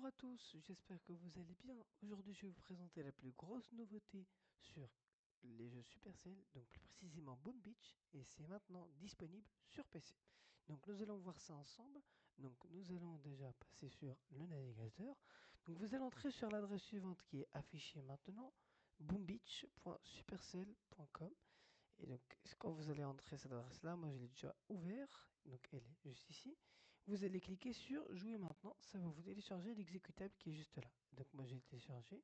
Bonjour à tous, j'espère que vous allez bien. Aujourd'hui, je vais vous présenter la plus grosse nouveauté sur les jeux Supercell, donc plus précisément Boom Beach, et c'est maintenant disponible sur PC. Donc nous allons voir ça ensemble. Donc nous allons déjà passer sur le navigateur. Donc vous allez entrer sur l'adresse suivante qui est affichée maintenant, boombeach.supercell.com. Et donc, quand vous allez entrer cette adresse-là, moi je l'ai déjà ouvert, donc elle est juste ici. Vous allez cliquer sur Jouer maintenant, ça va vous télécharger l'exécutable qui est juste là. Donc moi j'ai téléchargé,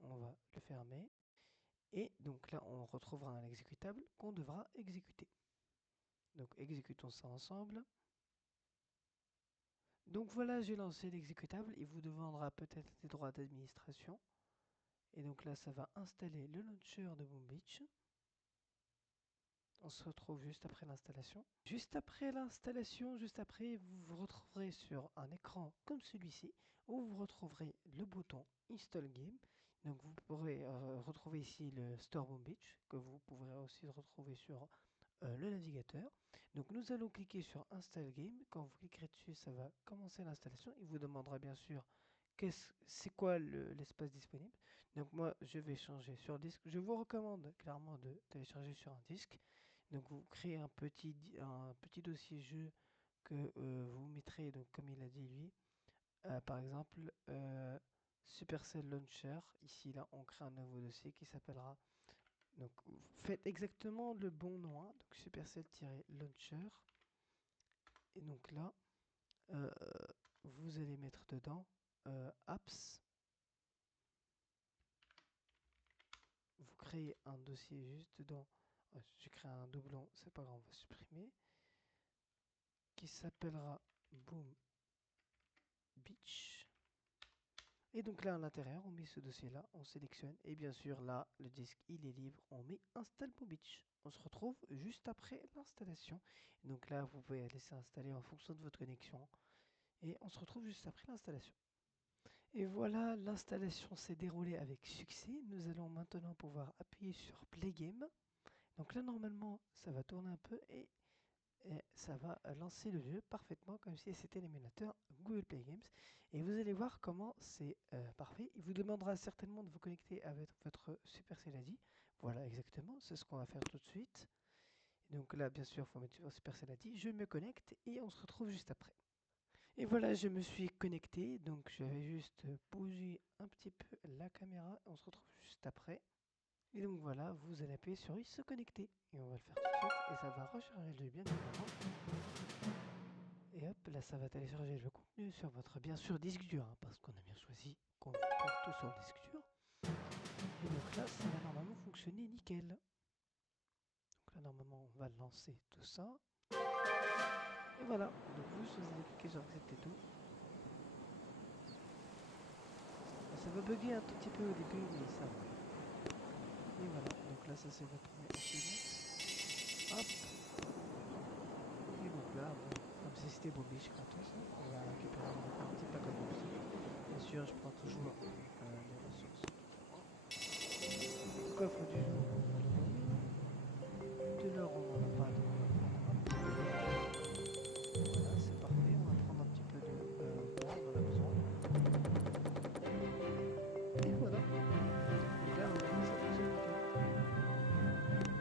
on va le fermer. Et donc là, on retrouvera un exécutable qu'on devra exécuter. Donc exécutons ça ensemble. Donc voilà, j'ai lancé l'exécutable, il vous demandera peut-être des droits d'administration. Et donc là, ça va installer le launcher de Boom Beach. On se retrouve juste après l'installation. Juste après l'installation, juste après, vous vous retrouverez sur un écran comme celui-ci, où vous retrouverez le bouton Install Game. Donc vous pourrez retrouver ici le Store Boom Beach, que vous pourrez aussi retrouver sur le navigateur. Donc nous allons cliquer sur Install Game. Quand vous cliquerez dessus, ça va commencer l'installation. Il vous demandera bien sûr c'est quoi l'espace disponible. Donc moi, je vais changer sur disque. Je vous recommande clairement de télécharger sur un disque. Donc vous créez un petit dossier jeu que vous mettrez, donc comme il a dit lui, par exemple Supercell Launcher. Ici là, on crée un nouveau dossier qui s'appellera. Donc vous faites exactement le bon nom, hein, donc Supercell-Launcher. Et donc là, euh, vous allez mettre dedans apps. Vous créez un dossier juste dedans. J'ai créé un doublon, c'est pas grave, on va supprimer. Qui s'appellera Boom Beach. Et donc là à l'intérieur, on met ce dossier-là, on sélectionne. Et bien sûr, là, le disque, il est libre. On met Install Boom Beach. On se retrouve juste après l'installation. Donc là, vous pouvez laisser installer en fonction de votre connexion. Et on se retrouve juste après l'installation. Et voilà, l'installation s'est déroulée avec succès. Nous allons maintenant pouvoir appuyer sur Play Game. Donc là, normalement, ça va tourner un peu et ça va lancer le jeu parfaitement comme si c'était l'émulateur Google Play Games. Et vous allez voir comment c'est parfait. Il vous demandera certainement de vous connecter avec votre Supercell ID. Voilà, exactement, c'est ce qu'on va faire tout de suite. Donc là, bien sûr, il faut mettre Supercell ID. Je me connecte et on se retrouve juste après. Et voilà, je me suis connecté. Donc je vais juste bouger un petit peu la caméra. On se retrouve juste après. Et donc voilà, vous allez appuyer sur se connecter. Et on va le faire tout de suite. Et ça va recharger le jeu bien évidemment. Et hop, là ça va télécharger le contenu sur votre bien sûr disque dur, hein, parce qu'on a bien choisi qu'on porte tout sur le disque dur. Et donc là, ça va normalement fonctionner nickel. Donc là, normalement, on va lancer tout ça. Et voilà, donc vous allez cliquer sur accepter tout. Ça va bugger un tout petit peu au début, mais ça va. Et voilà, donc là, ça c'est votre premier achievement. Hop. Et donc là, bon, comme si c'était Boom Beach gratos, hein, on va récupérer un petit pack de musique. Bien sûr, je prends toujours les ressources. Le coffre du jour, on va l'ouvrir. De l'or, on n'en a pas, donc on va prendre un petit peu d'or. Voilà, c'est parfait. On va prendre un petit peu de bois, on en a besoin. Et voilà. Donc là, au niveau, ça fonctionne nickel.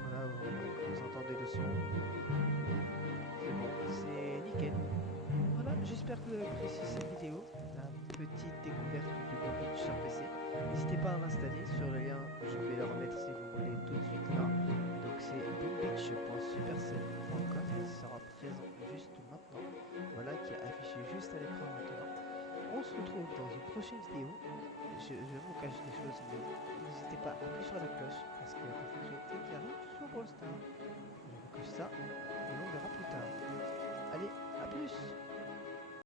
Voilà, vous entendez le son. C'est bon, c'est nickel. Voilà, j'espère que vous avez apprécié cette vidéo, la petite découverte de Boom Beach sur PC. N'hésitez pas à l'installer sur le lien, je vais le remettre si vous voulez tout de suite là. Donc c'est boombeach.supercell.com, il sera présent juste maintenant, voilà, qui est affiché juste à l'écran maintenant. On se retrouve dans une prochaine vidéo. Je vous cache des choses, mais n'hésitez pas à appuyer sur la cloche parce que